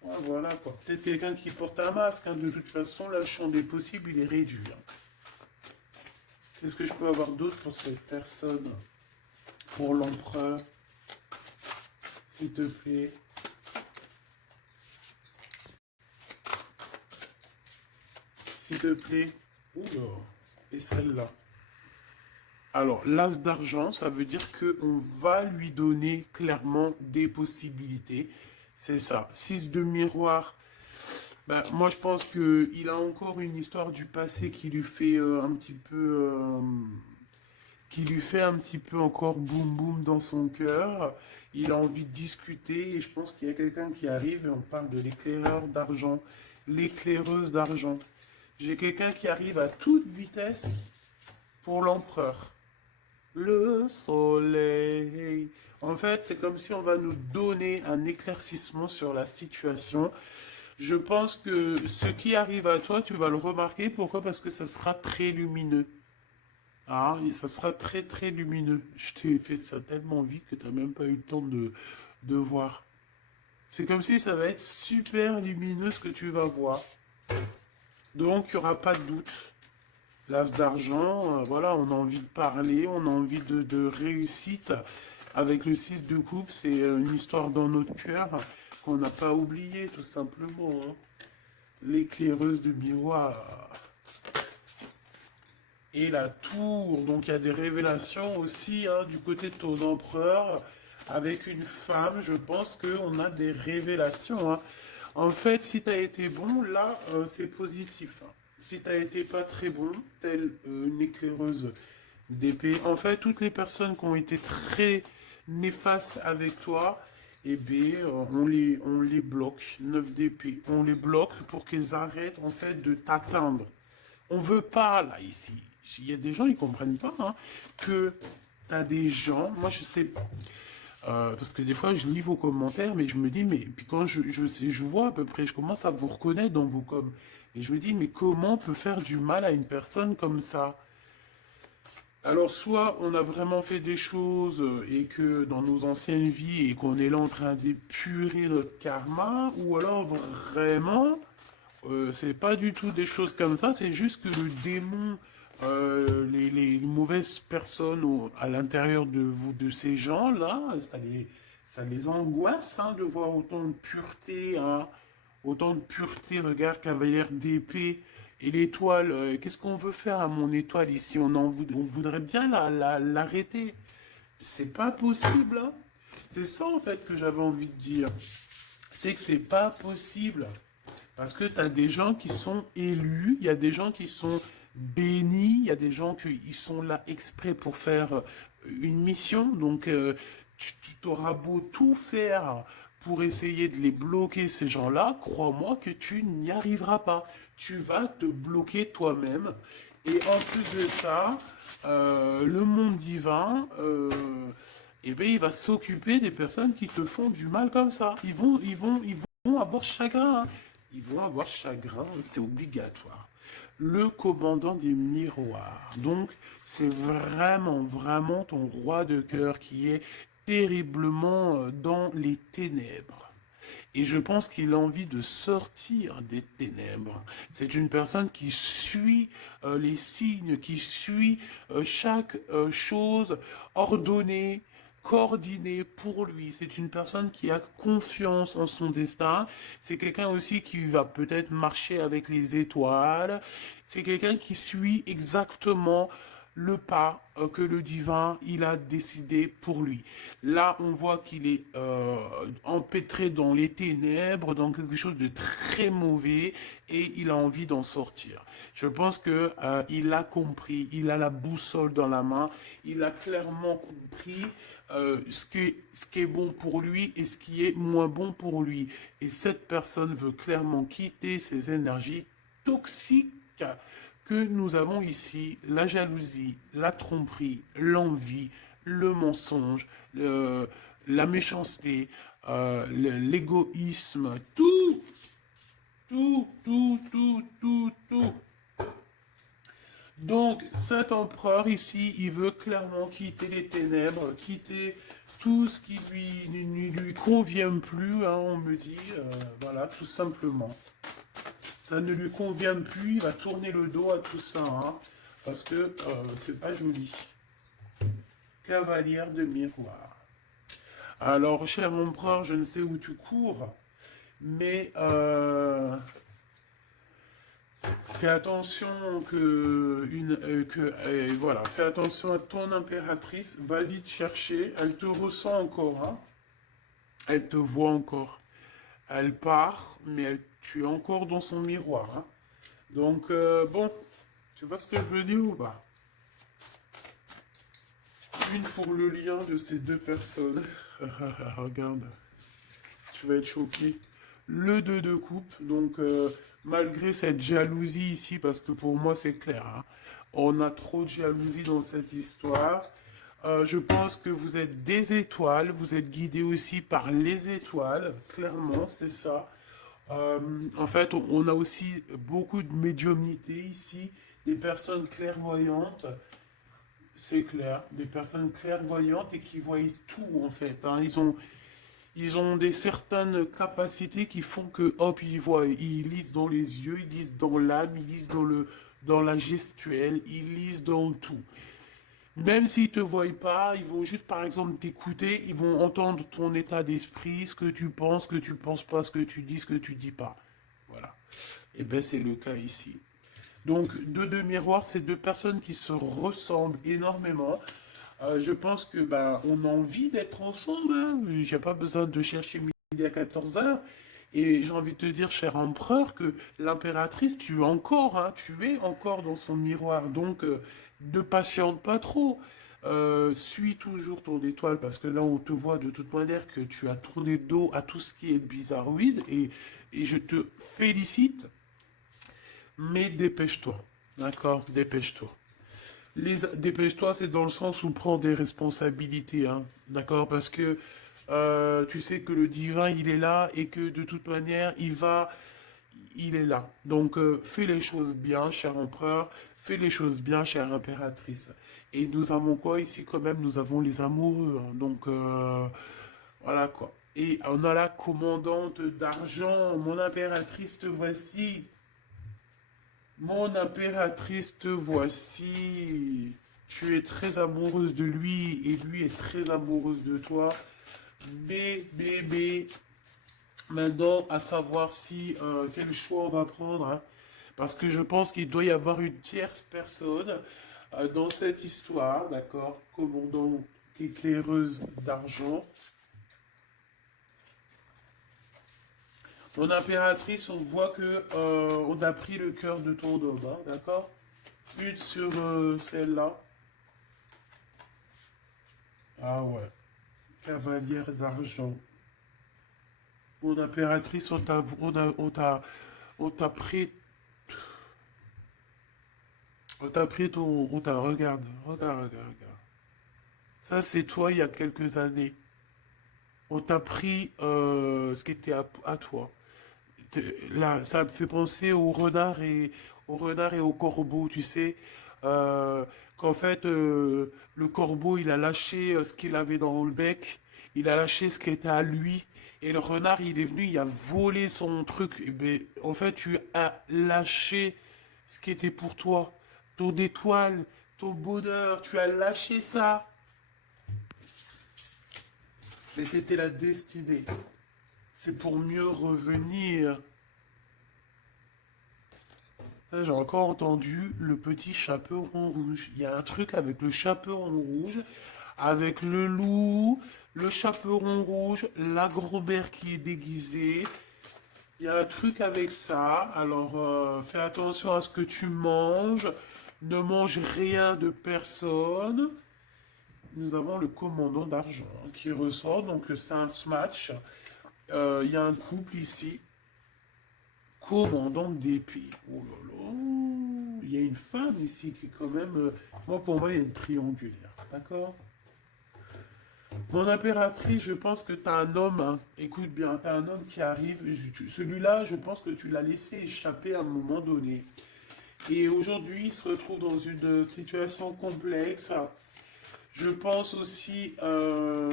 ouais, voilà, quoi. Peut-être quelqu'un qui porte un masque, hein. De toute façon, là, le champ des possibles, il est réduit, hein. Qu'est-ce que je peux avoir d'autre pour cette personne? Pour l'empereur, s'il te plaît. S'il te plaît. Oula. Et celle-là. Alors, l'as d'argent, ça veut dire qu'on va lui donner clairement des possibilités. C'est ça. 6 de miroir. Ben, moi, je pense qu'il a encore une histoire du passé qui lui fait un petit peu... qui lui fait un petit peu encore boum boum dans son cœur. Il a envie de discuter et je pense qu'il y a quelqu'un qui arrive et on parle de l'éclaireur d'argent, l'éclaireuse d'argent. J'ai quelqu'un qui arrive à toute vitesse pour l'empereur. Le soleil. En fait, c'est comme si on va nous donner un éclaircissement sur la situation. Je pense que ce qui arrive à toi, tu vas le remarquer. Pourquoi? Parce que ça sera très lumineux. Ah, et ça sera très très lumineux. Je t'ai fait ça tellement vite que tu n'as même pas eu le temps de voir. C'est comme si ça va être super lumineux ce que tu vas voir. Donc, il n'y aura pas de doute. L'as d'argent, voilà, on a envie de parler, on a envie de réussite. Avec le 6 de coupe, c'est une histoire dans notre cœur qu'on n'a pas oublié, tout simplement, hein. L'éclaireuse de miroir. Et la tour, donc il y a des révélations aussi, hein, du côté de ton empereur. Avec une femme, je pense qu'on a des révélations, hein. En fait, si tu as été bon, là, c'est positif, hein. Si tu as été pas très bon, telle une éclaireuse d'épée. En fait, toutes les personnes qui ont été très néfastes avec toi, eh bien, on les bloque. 9 d'épée. On les bloque pour qu'ils arrêtent, en fait, de t'atteindre. On veut pas, là, ici. Il y a des gens, ils comprennent pas, hein, que tu as des gens, moi, je sais pas. Parce que des fois, je lis vos commentaires, mais je me dis, mais puis quand je vois à peu près, je commence à vous reconnaître dans vos coms. Et je me dis, mais comment on peut faire du mal à une personne comme ça? Alors, soit on a vraiment fait des choses et que dans nos anciennes vies et qu'on est là en train d'épurer notre karma, ou alors vraiment, c'est pas du tout des choses comme ça, c'est juste que le démon, les mauvaises personnes à l'intérieur de vous, de ces gens-là, ça les angoisse, hein, de voir autant de pureté, hein, autant de pureté, regarde, cavalière d'épée. Et l'étoile, qu'est-ce qu'on veut faire à mon étoile ici? On voudrait bien l'arrêter. C'est pas possible, hein. C'est ça en fait que j'avais envie de dire. C'est que c'est pas possible. Parce que tu as des gens qui sont élus, il y a des gens qui sont bénis, il y a des gens qui sont là exprès pour faire une mission. Donc, tu auras beau tout faire pour essayer de les bloquer, ces gens-là, crois-moi que tu n'y arriveras pas. Tu vas te bloquer toi-même. Et en plus de ça, le monde divin, eh ben, il va s'occuper des personnes qui te font du mal comme ça. Ils vont avoir chagrin, hein. Ils vont avoir chagrin, c'est obligatoire. Le commandant des miroirs. Donc, c'est vraiment, vraiment ton roi de cœur qui est terriblement dans les ténèbres. Et je pense qu'il a envie de sortir des ténèbres. C'est une personne qui suit les signes, qui suit chaque chose ordonnée, coordonnée pour lui. C'est une personne qui a confiance en son destin. C'est quelqu'un aussi qui va peut-être marcher avec les étoiles. C'est quelqu'un qui suit exactement le pas que le divin il a décidé pour lui. Là, on voit qu'il est empêtré dans les ténèbres, dans quelque chose de très mauvais, et il a envie d'en sortir. Je pense que il a compris, il a la boussole dans la main, il a clairement compris ce qui est bon pour lui et ce qui est moins bon pour lui. Et cette personne veut clairement quitter ces énergies toxiques que nous avons ici, la jalousie, la tromperie, l'envie, le mensonge, la méchanceté, l'égoïsme, tout, tout, tout, tout, tout, tout. Donc, cet empereur ici, il veut clairement quitter les ténèbres, quitter tout ce qui ne lui convient plus, hein, on me dit, voilà, tout simplement. Ça ne lui convient plus, il va tourner le dos à tout ça, hein, parce que c'est pas joli. Cavalière de miroir. Alors, cher empereur, je ne sais où tu cours, mais fais attention voilà, fais attention à ton impératrice, va vite chercher, elle te ressent encore, hein, elle te voit encore, elle part, mais tu es encore dans son miroir, hein. Donc, bon, tu vois ce que je veux dire ou pas? Une pour le lien de ces deux personnes. Regarde, tu vas être choqué. Le 2 de coupe, donc malgré cette jalousie ici, parce que pour moi c'est clair, hein, on a trop de jalousie dans cette histoire. Je pense que vous êtes des étoiles, vous êtes guidés aussi par les étoiles, clairement, c'est ça. En fait, on a aussi beaucoup de médiumnité ici, des personnes clairvoyantes, c'est clair, des personnes clairvoyantes et qui voient tout en fait, hein. Ils ont des certaines capacités qui font que, hop, ils voient, ils lisent dans les yeux, ils lisent dans l'âme, ils lisent dans la gestuelle, ils lisent dans tout. Même s'ils te voient pas, ils vont juste, par exemple, t'écouter, ils vont entendre ton état d'esprit, ce que tu penses pas, ce que tu dis, ce que tu dis pas. Voilà. Et ben c'est le cas ici. Donc, deux miroirs, c'est deux personnes qui se ressemblent énormément. Je pense que on a envie d'être ensemble, hein. J'ai pas besoin de chercher midi à 14 heures. Et j'ai envie de te dire, cher empereur, que l'impératrice, hein, tu es encore dans son miroir. Donc, ne patiente pas trop. Suis toujours ton étoile, parce que là, on te voit de toute manière que tu as tourné le dos à tout ce qui est bizarroïde. Et je te félicite, mais dépêche-toi. D'accord? Dépêche-toi. Dépêche-toi, c'est dans le sens où prends des responsabilités, hein, d'accord? Parce que tu sais que le divin, il est là et que de toute manière, il est là. Donc, fais les choses bien, cher empereur, fais les choses bien, chère impératrice. Et nous avons quoi ici quand même? Nous avons les amoureux, hein. Donc, voilà quoi. Et on a la commandante d'argent, mon impératrice, te voici. Mon impératrice, te voici. Tu es très amoureuse de lui et lui est très amoureuse de toi. Bébé. Maintenant, à savoir si quel choix on va prendre, hein. Parce que je pense qu'il doit y avoir une tierce personne dans cette histoire, d'accord? Commandant éclaireuse d'argent. Mon impératrice, on voit que on a pris le cœur de ton homme, hein, d'accord? Une sur celle-là. Ah ouais. Cavalière d'argent. Mon impératrice, on t'a pris, regarde, regarde, regarde, regarde. Ça, c'est toi il y a quelques années. On t'a pris ce qui était à toi. Là, ça me fait penser au renard et au corbeau, tu sais. euh, qu'en fait, le corbeau, il a lâché ce qu'il avait dans le bec, il a lâché ce qui était à lui, et le renard, il est venu, il a volé son truc. Et ben, en fait, tu as lâché ce qui était pour toi, ton étoile, ton bonheur, tu as lâché ça. Mais c'était la destinée. C'est pour mieux revenir. Ça, j'ai encore entendu le petit chaperon rouge. Il y a un truc avec le chaperon rouge, avec le loup, le chaperon rouge, la grand-mère qui est déguisée. Il y a un truc avec ça. Alors, fais attention à ce que tu manges. Ne mange rien de personne. Nous avons le commandant d'argent qui ressort. Donc, c'est un match. Il y a un couple ici. Commandant d'épée. Oh là là. Il y a une femme ici qui est quand même... moi, pour moi, il y a une triangulaire. D'accord. Mon impératrice, je pense que tu as un homme, hein. Écoute bien, tu as un homme qui arrive. Celui-là, je pense que tu l'as laissé échapper à un moment donné. Et aujourd'hui, il se retrouve dans une situation complexe. Je pense aussi... ah,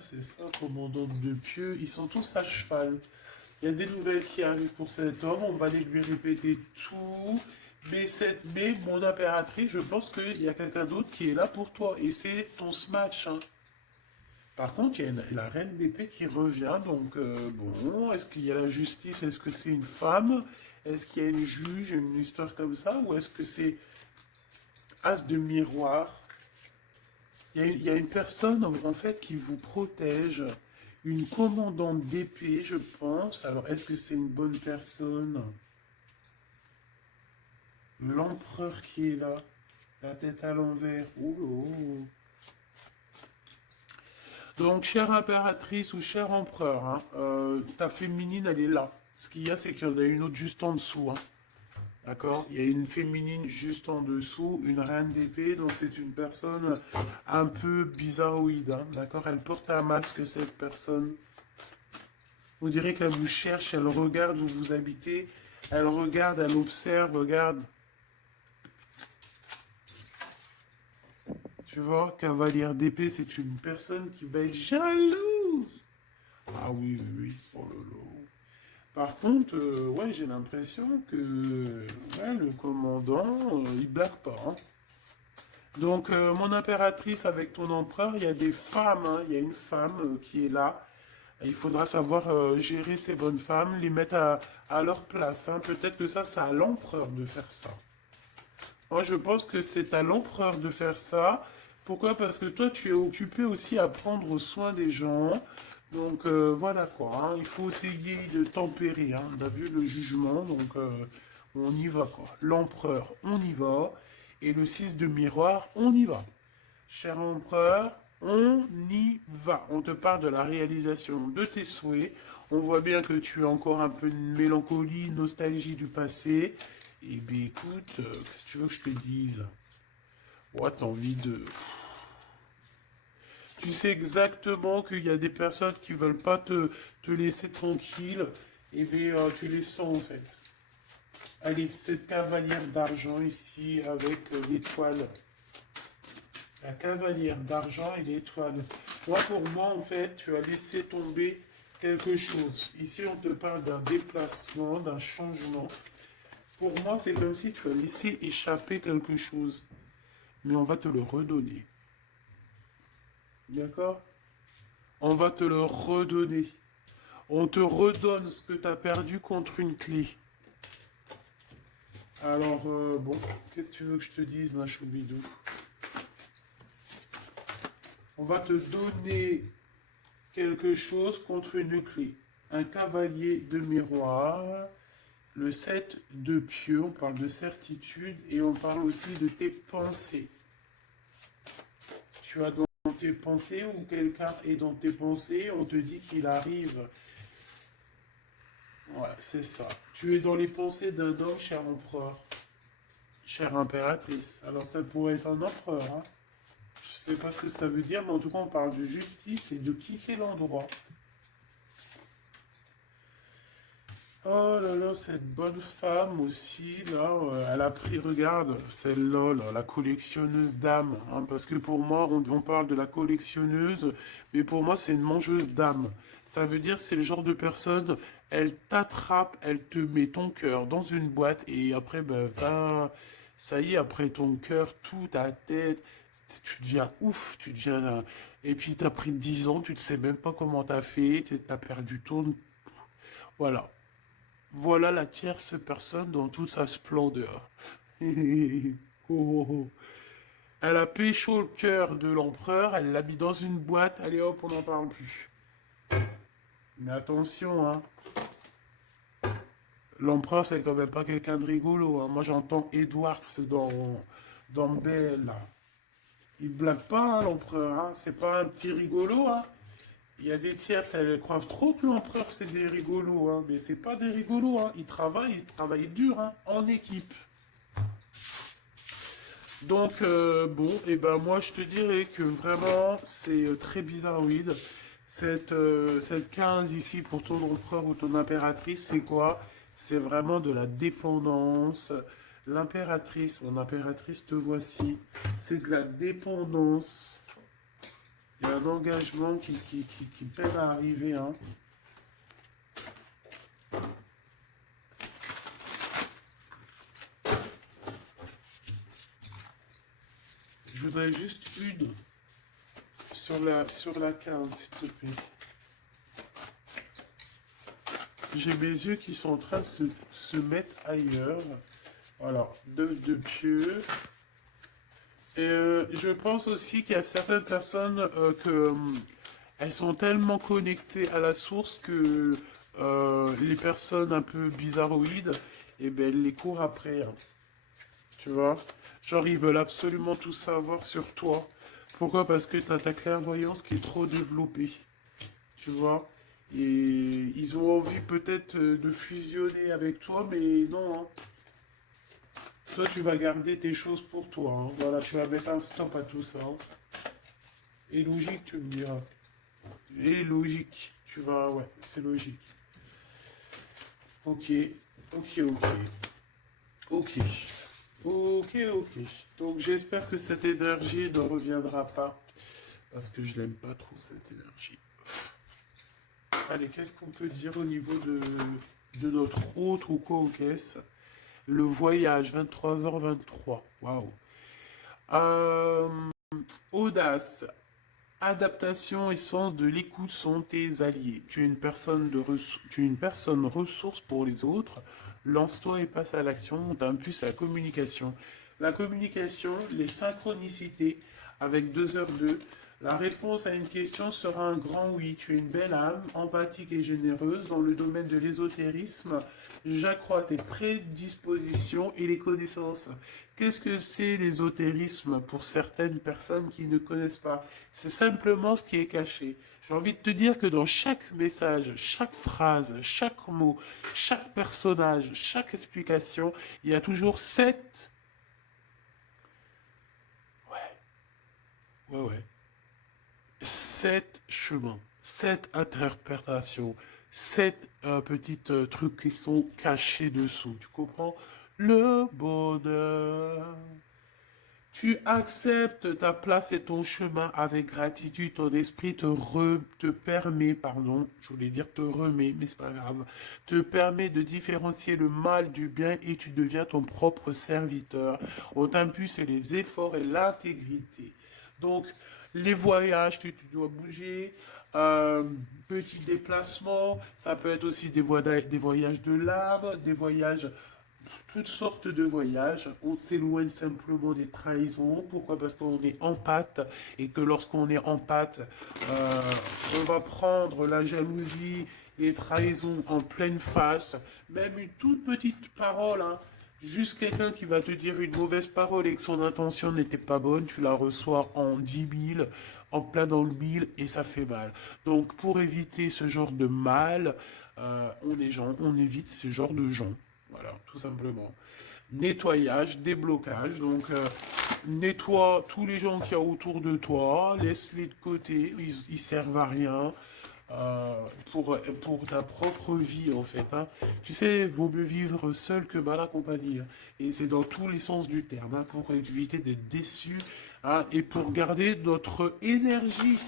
c'est ça, commandant de pieux. Ils sont tous à cheval. Il y a des nouvelles qui arrivent pour cet homme. On va aller lui répéter tout. Mais mon impératrice, je pense qu'il y a quelqu'un d'autre qui est là pour toi. Et c'est ton smash, hein. Par contre, il y a la reine d'épée qui revient. Donc, bon, est-ce qu'il y a la justice? Est-ce que c'est une femme? Est-ce qu'il y a une juge, une histoire comme ça? Ou est-ce que c'est as de miroir? Il y a une personne, en fait, qui vous protège. Une commandante d'épée, je pense. Alors, est-ce que c'est une bonne personne? L'empereur qui est là, la tête à l'envers. Oh, oh. Donc, chère impératrice ou cher empereur, hein, ta féminine, elle est là. Ce qu'il y a, c'est qu'il y en a une autre juste en dessous. Hein. D'accord. Il y a une féminine juste en dessous, une reine d'épée, donc c'est une personne un peu bizarroïde. Hein. D'accord. Elle porte un masque, cette personne. Vous direz qu'elle vous cherche, elle regarde où vous habitez, elle regarde, elle observe, regarde. Tu vois, cavalière d'épée, c'est une personne qui va être jalouse. Ah oui, oui, oui. Oh là là. Par contre, ouais, j'ai l'impression que ouais, le commandant, il blague pas. Hein. Donc, mon impératrice avec ton empereur, il y a des femmes. Hein. Il y a une femme qui est là. Il faudra savoir gérer ces bonnes femmes, les mettre à leur place. Hein. Peut-être que ça, c'est à l'empereur de faire ça. Moi, je pense que c'est à l'empereur de faire ça. Pourquoi? Parce que toi, tu es occupé aussi à prendre soin des gens. Donc, voilà quoi. Hein. Il faut essayer de tempérer. Hein. On a vu le jugement, donc on y va quoi. L'empereur, on y va. Et le 6 de miroir, on y va. Cher empereur, on y va. On te parle de la réalisation de tes souhaits. On voit bien que tu as encore un peu de mélancolie, nostalgie du passé. Eh bien, écoute, qu'est-ce que tu veux que je te dise? Ouais, t'as envie de... Tu sais exactement qu'il y a des personnes qui veulent pas te laisser tranquille. Et bien, tu les sens, en fait. Allez, cette cavalière d'argent ici, avec l'étoile. La cavalière d'argent et l'étoile. Moi, pour moi, en fait, tu as laissé tomber quelque chose. Ici, on te parle d'un déplacement, d'un changement. Pour moi, c'est comme si tu as laissé échapper quelque chose. Mais on va te le redonner. D'accord? On va te le redonner. On te redonne ce que tu as perdu contre une clé. Alors, bon, qu'est-ce que tu veux que je te dise, ma choubidou? On va te donner quelque chose contre une clé. Un cavalier de miroir. Le 7 de pieux, on parle de certitude et on parle aussi de tes pensées. Tu as dans tes pensées ou quelqu'un est dans tes pensées, on te dit qu'il arrive. Ouais, c'est ça. Tu es dans les pensées d'un homme, cher empereur, chère impératrice. Alors ça pourrait être un empereur. Hein. Je sais pas ce que ça veut dire, mais en tout cas on parle de justice et de quitter l'endroit. Oh là là, cette bonne femme aussi, là, elle a pris, regarde, celle-là, là, la collectionneuse d'âmes, hein, parce que pour moi, on parle de la collectionneuse, mais pour moi, c'est une mangeuse d'âmes. Ça veut dire, c'est le genre de personne, elle t'attrape, elle te met ton cœur dans une boîte, et après, ben, va, ça y est, après ton cœur, tout, ta tête, tu deviens ouf, tu deviens, et puis t'as pris 10 ans, tu ne sais même pas comment t'as fait, t'as perdu ton, voilà. Voilà la tierce personne dans toute sa splendeur. Oh, oh, oh. Elle a pécho le cœur de l'empereur, elle l'a mis dans une boîte, allez hop, on n'en parle plus. Mais attention, hein, l'empereur c'est quand même pas quelqu'un de rigolo, hein. Moi j'entends Edwards dans Belle, là. Il blague pas, hein, l'empereur, hein. C'est pas un petit rigolo, hein. Il y a des tierces, elles croient trop que l'empereur c'est des rigolos, hein. Mais c'est pas des rigolos, hein. Ils travaillent dur, hein, en équipe. Donc, bon, et ben moi je te dirais que vraiment c'est très bizarroïde. Cette 15 ici pour ton empereur ou ton impératrice, c'est quoi? C'est vraiment de la dépendance. L'impératrice, mon impératrice, te voici. C'est de la dépendance. Il y a un engagement qui peine à arriver, hein. Je voudrais juste une sur la 15, s'il te plaît. J'ai mes yeux qui sont en train de se mettre ailleurs. Voilà, de pieux. Et je pense aussi qu'il y a certaines personnes elles sont tellement connectées à la source que les personnes un peu bizarroïdes, eh ben, elles les courent après, hein. Tu vois? Genre, ils veulent absolument tout savoir sur toi. Pourquoi? Parce que tu as ta clairvoyance qui est trop développée. Tu vois? Et ils ont envie peut-être de fusionner avec toi, mais non, hein. Toi, tu vas garder tes choses pour toi, hein. Voilà, tu vas mettre un stop à tout ça, hein. Et logique, tu me diras. Et logique. Tu vas, ouais, c'est logique. Ok, ok, ok. Ok. Ok, ok. Donc j'espère que cette énergie ne reviendra pas. Parce que je n'aime pas trop cette énergie. Allez, qu'est-ce qu'on peut dire au niveau de notre autre ou co-caisse? Le voyage, 23h23. Waouh. Euh, Audace, adaptation et sens de l'écoute sont tes alliés. Tu es une personne ressource pour les autres. Lance-toi et passe à l'action. T'impulses la communication. La communication, les synchronicités avec 2h02. La réponse à une question sera un grand oui. Tu es une belle âme, empathique et généreuse. Dans le domaine de l'ésotérisme, j'accrois tes prédispositions et les connaissances. Qu'est-ce que c'est l'ésotérisme pour certaines personnes qui ne connaissent pas? C'est simplement ce qui est caché. J'ai envie de te dire que dans chaque message, chaque phrase, chaque mot, chaque personnage, chaque explication, il y a toujours ouais, ouais, sept chemins, sept interprétations, sept petites trucs qui sont cachés dessous. Tu comprends? Le bonheur. Tu acceptes ta place et ton chemin avec gratitude. Ton esprit te permet, pardon, je voulais dire te remet, mais c'est pas grave, te permet de différencier le mal du bien et tu deviens ton propre serviteur. On t'impulse les efforts et l'intégrité. Donc, les voyages, tu dois bouger. euh, Petits déplacements, ça peut être aussi des voyages de l'âme, des voyages toutes sortes de voyages. On s'éloigne simplement des trahisons. Pourquoi? Parce qu'on est en pâte et que lorsqu'on est en pâte, euh, on va prendre la jalousie, les trahisons en pleine face. Même une toute petite parole, hein. Juste quelqu'un qui va te dire une mauvaise parole et que son intention n'était pas bonne, tu la reçois en 10 000, en plein dans le mille et ça fait mal. Donc pour éviter ce genre de mal, on évite ce genre de gens. Voilà, tout simplement. Nettoyage, déblocage. Donc, nettoie tous les gens qu'il y a autour de toi, laisse-les de côté, ils servent à rien. pour ta propre vie, en fait. Hein. Tu sais, vaut mieux vivre seul que mal accompagné. Hein. Et c'est dans tous les sens du terme, hein, pour éviter d'être déçu, hein, et pour garder notre énergie.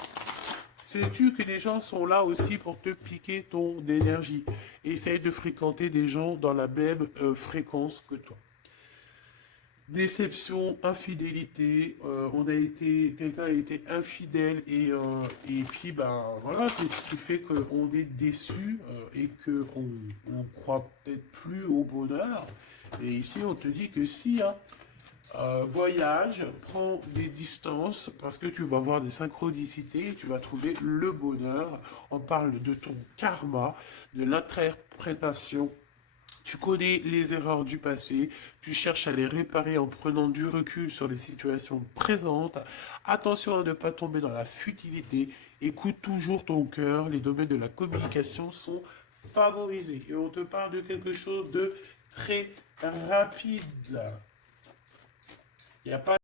Sais-tu que les gens sont là aussi pour te piquer ton énergie? Essaye de fréquenter des gens dans la même fréquence que toi. Déception, infidélité, quelqu'un a été infidèle et puis ben voilà, c'est ce qui fait qu'on est déçu et on croit peut-être plus au bonheur. Et ici on te dit que si, hein, voyage, prends des distances parce que tu vas voir des synchronicités, tu vas trouver le bonheur. On parle de ton karma, de l'interprétation. Tu connais les erreurs du passé, tu cherches à les réparer en prenant du recul sur les situations présentes. Attention à ne pas tomber dans la futilité. Écoute toujours ton cœur. Les domaines de la communication sont favorisés. Et on te parle de quelque chose de très rapide. Il n'y a pas